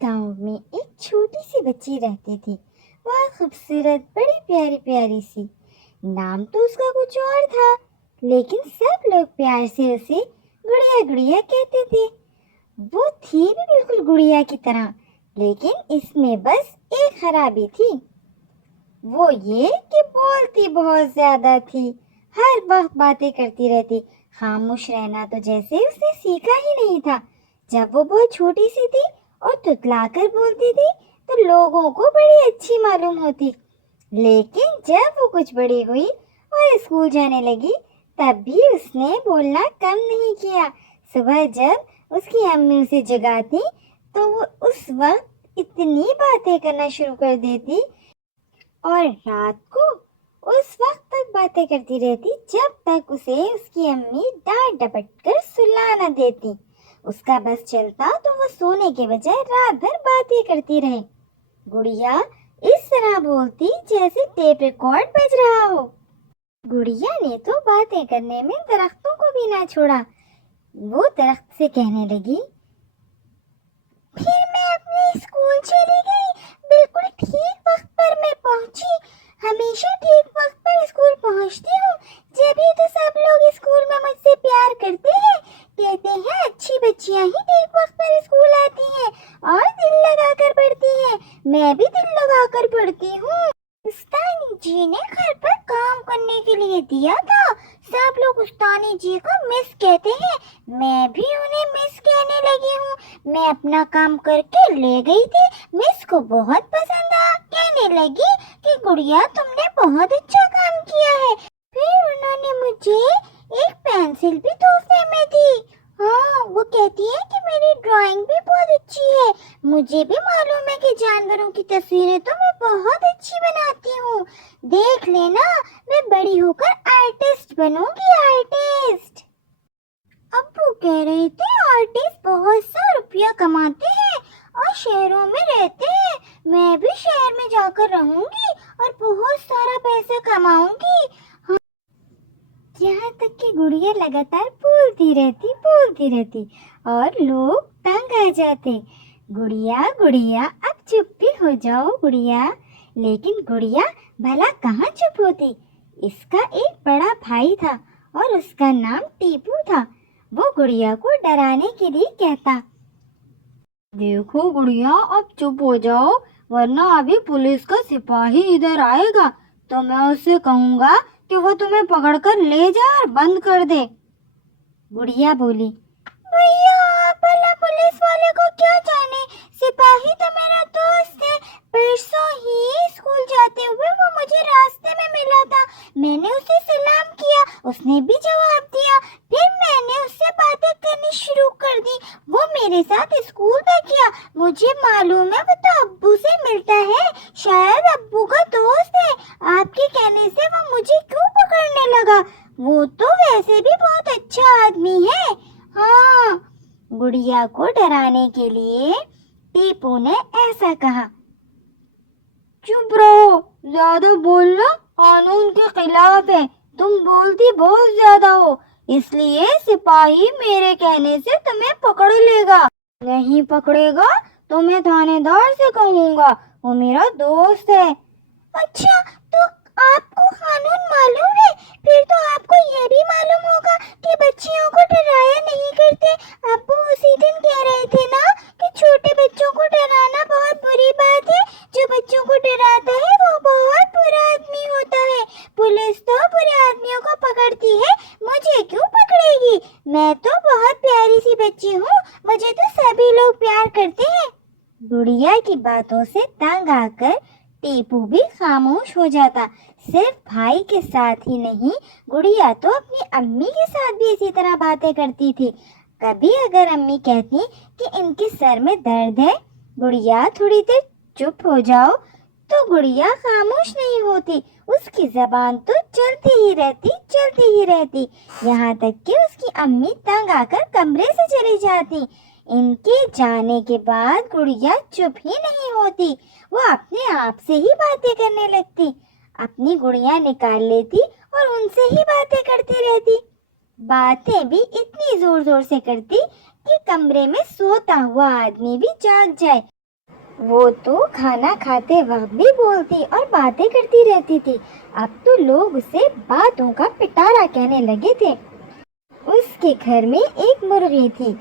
गांव में एक छोटी सी बच्ची रहती थी। वह खूबसूरत, बड़ी प्यारी प्यारी सी। नाम तो उसका कुछ और था, लेकिन सब लोग प्यार से उसे गुड़िया गुड़िया कहते थे। वो थी भी बिल्कुल गुड़िया की तरह, लेकिन इसमें बस एक खराबी थी। वो ये कि बोलती बहुत ज्यादा थी, हर वक्त बातें करती रहती। खामोश रहना तो जैसे उसने सीखा ही नहीं था। जब वो बहुत छोटी सी थी और तुतलाकर बोलती थी तो लोगों को बड़ी अच्छी मालूम होती। लेकिन जब वो कुछ बड़ी हुई और स्कूल जाने लगी, तब भी उसने बोलना कम नहीं किया। सुबह जब उसकी अम्मी उसे जगाती तो वो उस वक्त इतनी बातें करना शुरू कर देती और रात को उस वक्त तक बातें करती रहती जब तक उसे उसकी अम्मी डांट डपट कर सुला न देती। उसका बस चलता तो वो सोने के बजाय रात भर बातें करती रहे। गुड़िया इस तरह बोलती जैसे टेप रिकॉर्ड बज रहा हो। गुड़िया ने तो बातें करने में दरख्तों को भी ना छोड़ा। वो दरख्त से कहने लगी, फिर मैं अपने स्कूल चली गई। बिल्कुल ठीक वक्त पर मैं पहुंची। हमेशा ठीक वक्त पर स्कूल पहुंचती हूँ। जब ही तो सब लोग स्कूल में मुझसे प्यार करते हैं। कहते हैं अच्छी बच्चियां ही ठीक वक्त पर स्कूल आती हैं और दिल लगाकर पढ़ती हैं। मैं भी दिल लगाकर पढ़ती हूँ। उस्तानी जी ने घर पर काम करने के लिए दिया था। सब लोग उस्तानी जी को मिस कहते हैं। मैं भी उन्हें मिस कहने लगी हूँ। मैं अपना काम करके ले गई थी। मिस को बहुत पसंद आया। कहने लगी कि गुड़िया तुमने बहुत अच्छा काम किया है। फिर उन्होंने मुझे एक पेंसिल भी तोहफे में दी। हाँ, वो कहती है कि मेरी ड्राइंग भी बहुत अच्छी है। मुझे भी मालूम है कि जानवरों की तस्वीरें तो मैं बहुत अच्छी बनाती हूँ। देख लेना, मैं बड़ी होकर आर्टिस्ट बनूंगी, आर्टिस्ट। अब्बू कह रहे थे आर्टिस्ट बहुत सा रुपया कमाते हैं और शहरों में रहते हैं। मैं भी शहर में जाकर रहूंगी और बहुत सारा पैसा कमाऊंगी। यहाँ तक कि गुड़िया लगातार बोलती रहती और लोग तंग आ जाते। गुड़िया गुड़िया अब चुप भी हो जाओ गुड़िया। लेकिन गुड़िया भला कहाँ चुप होती। इसका एक बड़ा भाई था और उसका नाम टीपू था। वो गुड़िया को डराने के लिए कहता, देखो गुड़िया अब चुप हो जाओ, वरना अभी पुलिस का सिपाही इधर आएगा तो मैं उससे कहूँगा कि वो तुम्हें पकड़कर ले जाए और बंद कर दे। गुड़िया बोली, भैया आप भला पुलिस वाले को क्या जाने, सिपाही तो मेरा दोस्त है। परसों ही स्कूल जाते हुए वो मुझे रास्ते में मिला था। मैंने उसे सलाम किया, उसने भी जवाब दिया। फिर मैंने उससे बातें करनी शुरू कर दी। वो मेरे साथ स्कूल तक गया। मुझे मालूम है वो तो अब्बू से मिलता है। शायद अब्बू का दोस्त है। आपके कहने से वो मुझे क्यों पकड़ने लगा? वो तो वैसे भी बहुत अच्छा आदमी है। हाँ, गुड़िया को डराने के लिए टीपू ने ऐसा कहा। चुप रहो, ज्यादा बोलना कानून के खिलाफ है। तुम बोलती बहुत ज्यादा हो, इसलिए सिपाही मेरे कहने से तुम्हें पकड़ लेगा। नहीं पकड़ेगा तो मैं थानेदार से कहूँगा, वो मेरा दोस्त है। अच्छा, तो आपको कानून मालूम है? फिर तो आपको ये भी मालूम होगा कि बच्चियों को डराया नहीं करते। अब्बू उसी दिन कह रहे थे ना कि छोटे बच्चों को डराना बहुत बुरी बात है। जो बच्चों को डराता है वो बहुत बुरा आदमी होता है। पुलिस तो बुरे आदमियों को पकड़ती है, मुझे क्यों पकड़ेगी? मैं तो बहुत प्यारी सी बच्ची हूँ, मुझे तो सभी लोग प्यार करते हैं। गुड़िया की बातों से तंग आकर टीपू भी खामोश हो जाता। सिर्फ भाई के साथ ही नहीं, गुड़िया तो अपनी अम्मी के साथ भी इसी तरह बातें करती थी। कभी अगर अम्मी कहती कि इनके सर में दर्द है, गुड़िया थोड़ी देर चुप हो जाओ, तो गुड़िया खामोश नहीं होती। उसकी जबान तो चलती ही रहती, यहाँ तक कि उसकी अम्मी तंग आकर कमरे से चली जाती। इनके जाने के बाद गुड़िया चुप ही नहीं होती, वो अपने आप से ही बातें करने लगती। अपनी गुड़िया निकाल लेती और उनसे ही बातें करती रहती। बातें भी इतनी जोर जोर से करती कि कमरे में सोता हुआ आदमी भी जाग जाए। وہ تو کھانا کھاتے وقت بھی بولتی اور باتیں کرتی رہتی تھی. اب تو لوگ اسے باتوں کا پٹارا کہنے لگے تھے. اس کے گھر میں ایک مرغی تھی.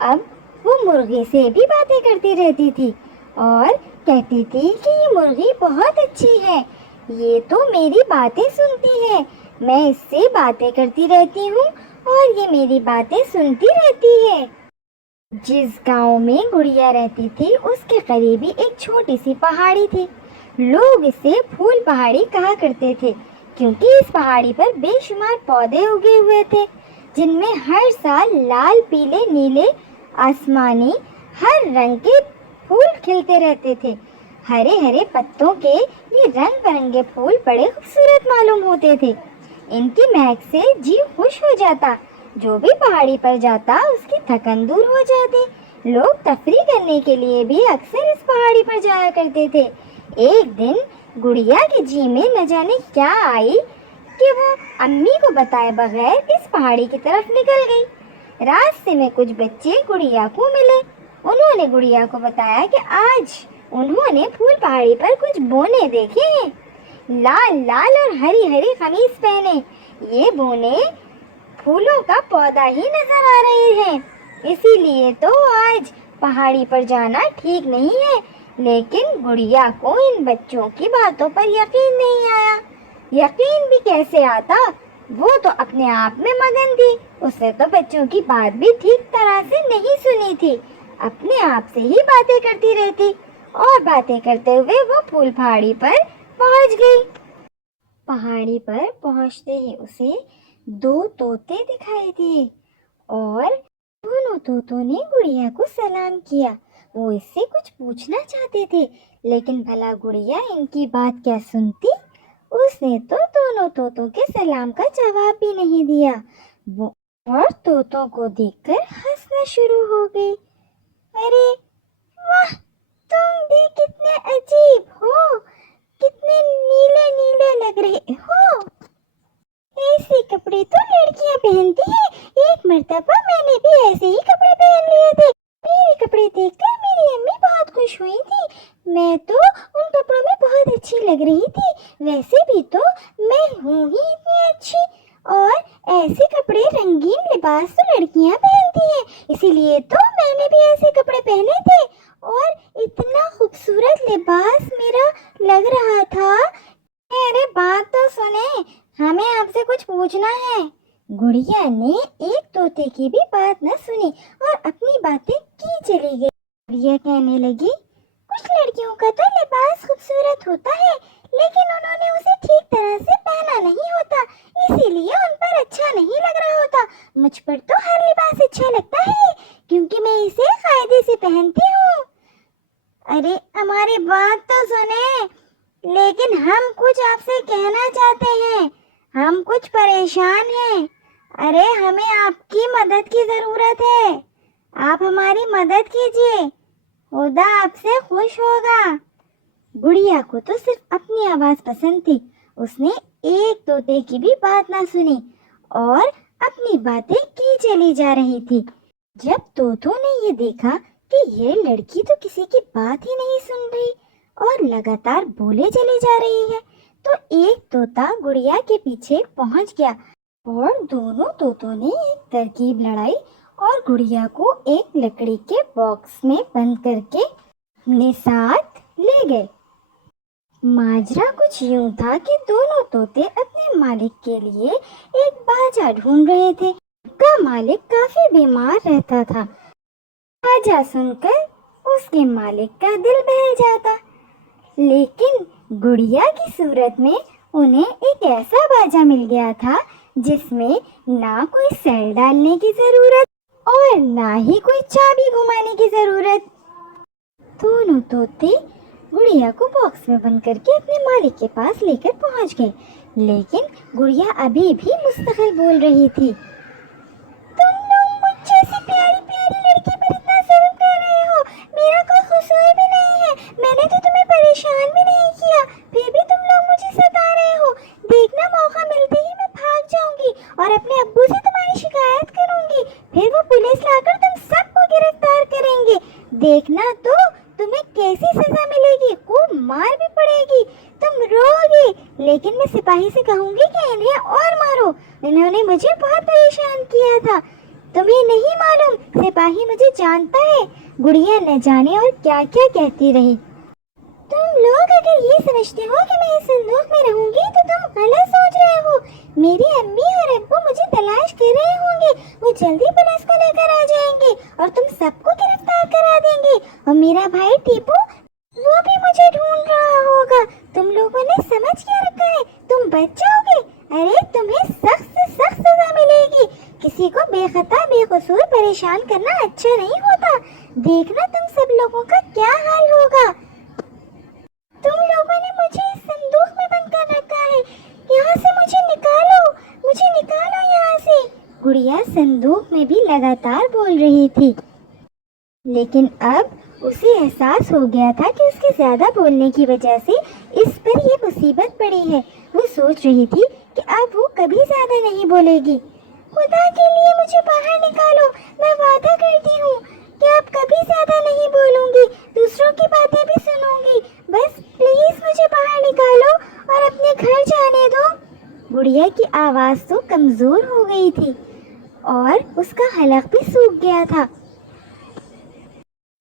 اب وہ مرغی سے بھی باتیں کرتی رہتی تھی اور کہتی تھی کہ یہ مرغی بہت اچھی ہے, یہ تو میری باتیں سنتی ہے, میں اس سے باتیں کرتی رہتی ہوں اور یہ میری باتیں سنتی رہتی ہے. جس گاؤں میں گڑیا رہتی تھی اس کے قریب ہی ایک چھوٹی سی پہاڑی تھی. لوگ اسے پھول پہاڑی کہا کرتے تھے کیونکہ اس پہاڑی پر بے شمار پودے اگے ہوئے تھے جن میں ہر سال لال, پیلے, نیلے, آسمانی, ہر رنگ کے پھول کھلتے رہتے تھے. ہرے ہرے پتوں کے یہ رنگ برنگے پھول بڑے خوبصورت معلوم ہوتے تھے. ان کی مہک سے جی خوش ہو جاتا. جو بھی پہاڑی پر جاتا اس کی تھکن دور ہو جاتی. لوگ تفریح کرنے کے لیے بھی اکثر اس پہاڑی پر جایا کرتے تھے. ایک دن گڑیا کے جی میں نہ جانے کیا آئی کہ وہ امی کو بتائے بغیر اس پہاڑی کی طرف نکل گئی. راستے میں کچھ بچے گڑیا کو ملے. انہوں نے گڑیا کو بتایا کہ آج انہوں نے پھول پہاڑی پر کچھ بونے دیکھے ہیں, لال لال اور ہری ہری قمیص پہنے. یہ بونے پھولوں کا پودا ہی نظر آ رہے ہیں, اسی لیے تو آج پہاڑی پر جانا ٹھیک نہیں ہے. لیکن گڑیا کو ان بچوں کی باتوں پر یقین نہیں آیا. یقین بھی کیسے آتا, وہ تو اپنے آپ میں مگن تھی. اسے تو بچوں کی بات بھی ٹھیک طرح سے نہیں سنی تھی. اپنے آپ سے ہی باتیں کرتی رہتی اور باتیں کرتے ہوئے وہ پھول پہاڑی پر پہنچ گئی. پہاڑی پر پہنچتے ہی اسے 2 طوطے دکھائی دیے اور دونوں طوطوں نے گڑیا کو سلام کیا. وہ اس سے کچھ پوچھنا چاہتے تھے لیکن بھلا گڑیا ان کی بات کیا سنتی. اس نے تو دونوں طوطوں کے سلام کا جواب بھی نہیں دیا. وہ اور طوطوں کو دیکھ کر ہنسنا شروع ہو گئی. ارے واہ, تم بھی کتنے عجیب ہو, کتنے نیلے نیلے لگ رہے ہو. ایسے کپڑے تو لڑکیاں پہنتی ہیں. ایک مرتبہ میں نے بھی ایسے ہی کپڑے پہن لیے تھے. میرے کپڑے دیکھ کر میری امی بہت خوش ہوئی تھی. میں تو ان کپڑوں میں بہت اچھی لگ رہی تھی. ویسے بھی تو میں ہوں ہی اتنی اچھی, اور ایسے کپڑے, رنگین لباس تو لڑکیاں پہنتی ہیں, اسی لیے تو میں نے بھی ایسے کپڑے پہنے تھے. اور اتنا خوبصورت لباس میرا لگ رہا تھا. ارے بات تو سنیں, ہمیں آپ سے کچھ پوچھنا ہے. گڑیا نے ایک طوطے کی بھی بات نہ سنی اور اپنی باتیں کی چلی گئی. گڑیا کہنے لگی, کچھ لڑکیوں کا تو لباس خوبصورت ہوتا ہے لیکن انہوں نے اسے ٹھیک طرح سے پہنا نہیں ہوتا, اسی لیے ان پر اچھا نہیں لگ رہا ہوتا. مجھ پر تو ہر لباس اچھا لگتا ہے کیونکہ میں اسے قاعدے سے پہنتی ہوں. ارے ہماری بات تو سنیں, لیکن ہم کچھ آپ سے کہنا چاہتے ہیں. ہم کچھ پریشان ہیں. ارے ہمیں آپ کی مدد کی ضرورت ہے. آپ ہماری مدد کیجیے, خدا آپ سے خوش ہوگا. گڑیا کو تو صرف اپنی آواز پسند تھی. اس نے ایک طوطے کی بھی بات نہ سنی اور اپنی باتیں کی چلی جا رہی تھی. جب طوطوں نے یہ دیکھا کہ یہ لڑکی تو کسی کی بات ہی نہیں سن رہی اور لگاتار بولے چلی جا رہی ہے, تو ایک طوطا گڑیا کے پیچھے پہنچ گیا اور دونوں طوطوں نے ایک ترکیب لڑائی اور گڑیا کو ایک لکڑی کے باکس میں بند کر کے اپنے ساتھ لے گئے. ماجرا کچھ یوں تھا کہ دونوں طوطے اپنے مالک کے لیے ایک باجا ڈھونڈ رہے تھے. ان کا مالک کافی بیمار رہتا تھا. باجا سن کر اس کے مالک کا دل بہل جاتا, لیکن گڑیا کی صورت میں انہیں ایک ایسا باجا مل گیا تھا جس میں نہ کوئی سیل ڈالنے کی ضرورت اور نہ ہی کوئی چابی گھمانے کی ضرورت. دونوں طوطے گڑیا کو باکس میں بند کر کے اپنے مالک کے پاس لے کر پہنچ گئے, لیکن گڑیا ابھی بھی مستقل بول رہی تھی. تم لوگ مجھ جیسی پیاری پیاری لڑکی پر اتنا ظلم کر رہے ہو. میرا کوئی قصور بھی نہیں ہے. میں نے تو تمہیں پریشان بھی نہیں کیا, پھر بھی تم لوگ مجھے ستا رہے ہو. دیکھنا موقع ملتے ہی میں بھاگ جاؤں گی اور اپنے ابو سے تمہاری شکایت کروں گی. پھر وہ پولیس لا کر تم سب کو گرفتار کریں گے. دیکھنا تو तुम्हें कैसी सजा मिलेगी, खूब मार भी पड़ेगी, तुम रोओगे, लेकिन मैं सिपाही से कहूंगी कि इन्हें और मारो, इन्होंने मुझे बहुत परेशान किया था। तुम्हें नहीं मालूम, सिपाही मुझे जानता है। गुड़िया न जाने और क्या क्या कहती रही। तुम लोग अगर ये समझते हो कि मैं इस संदूक में रहूंगी तो तुम गलत सोच रहे हो। मेरी अम्मी और अब्बू मुझे तलाश कर रहे होंगे, वो जल्दी पुलिस को लेकर आ जाएंगे और तुम सबको गिरफ्तार करा देंगे। और मेरा भाई टीपू, वो भी मुझे ढूंढ रहा होगा। तुम लोगों ने समझ क्या रखा है, तुम बच जाओगे। अरे तुम्हें सख्त से सख्त सजा मिलेगी। किसी को बेखता बेकसूर परेशान करना अच्छा नहीं होता। देखना तुम सब लोगों का क्या हाल होगा। तुम लोगों ने मुझे इस संदूक में बंद कर रखा है, यहाँ से मुझे निकालो यहाँ से। गुड़िया संदूक में भी लगातार बोल रही थी, लेकिन अब उसे एहसास हो गया था कि उसके ज्यादा बोलने की वजह से इस पर ये मुसीबत पड़ी है। वो सोच रही थी कि अब वो कभी ज्यादा नहीं बोलेगी। खुदा के लिए मुझे बाहर निकालो, मैं वादा करती हूँ कि अब कभी ज्यादा नहीं बोलूंगी, दूसरों की बातें भी सुनूंगी। बस प्लीज मुझे बाहर निकालो और अपने घर जाने दो। गुड़िया की आवाज तो कमजोर हो गई थी और उसका हलक भी सूख गया था।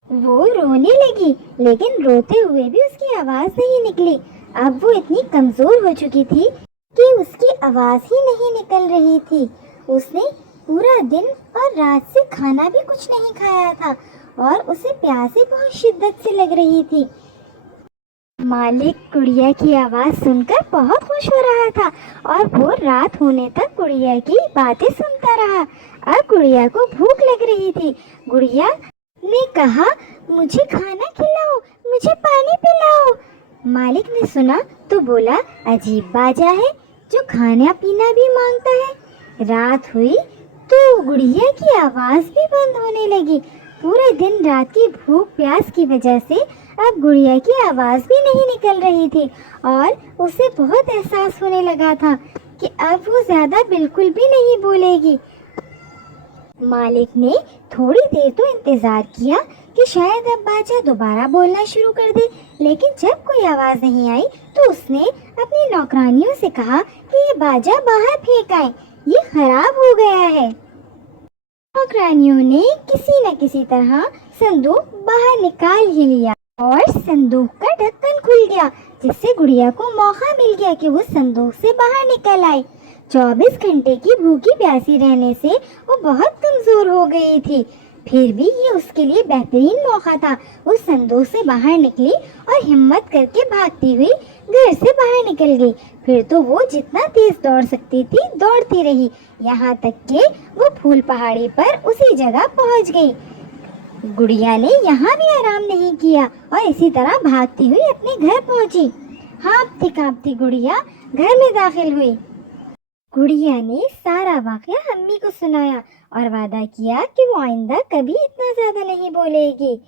वो रोने लगी, लेकिन रोते हुए भी उसकी आवाज नहीं निकली। अब वो इतनी कमजोर हो चुकी थी कि उसकी आवाज ही नहीं निकल रही थी। उसने पूरा दिन और रात से खाना भी कुछ नहीं खाया था और उसे प्यासे बहुत शिद्दत से लग रही थी। मालिक गुड़िया की आवाज सुनकर बहुत खुश हो रहा था और वो रात होने तक गुड़िया की बातें सुनता रहा। अब गुड़िया को भूख लग रही थी। गुड़िया ने कहा, मुझे खाना खिलाओ, मुझे पानी पिलाओ। मालिक ने सुना तो बोला, अजीब बाजा है जो खाना पीना भी मांगता है। रात हुई तो गुड़िया की आवाज भी बंद होने लगी। पूरे दिन रात की भूख प्यास की वजह से अब गुड़िया की आवाज भी नहीं निकल रही थी और उसे बहुत एहसास होने लगा था कि अब वो ज्यादा बिल्कुल भी नहीं बोलेगी। मालिक ने थोड़ी देर तो इंतजार किया कि शायद अब बाजा दोबारा बोलना शुरू कर दे, लेकिन जब कोई आवाज नहीं आई तो उसने अपनी नौकरानियों से कहा कि ये बाजा बाहर फेंक आए, ये खराब हो गया है। नौकरानियों ने किसी न किसी तरह संदूक बाहर निकाल ही लिया और संदूक का ढक्कन खुल गया, जिससे गुड़िया को मौका मिल गया कि वो संदूक से बाहर निकल आई। 24 घंटे की भूखी प्यासी रहने से वो बहुत कमजोर हो गई थी, फिर भी ये उसके लिए बेहतरीन मौका था। वो संदूक से बाहर निकली और हिम्मत करके भागती हुई घर से बाहर निकल गई। फिर तो वो जितना तेज दौड़ सकती थी दौड़ती रही, यहाँ तक कि वो फूल पहाड़ी पर उसी जगह पहुँच गई। गुड़िया ने यहाँ भी आराम नहीं किया और इसी तरह भागती हुई अपने घर पहुँची। हाँफती कांपती गुड़िया घर में दाखिल हुई। गुड़िया ने सारा वाकया अम्मी को सुनाया और वादा किया कि वो आइंदा कभी इतना ज्यादा नहीं बोलेगी।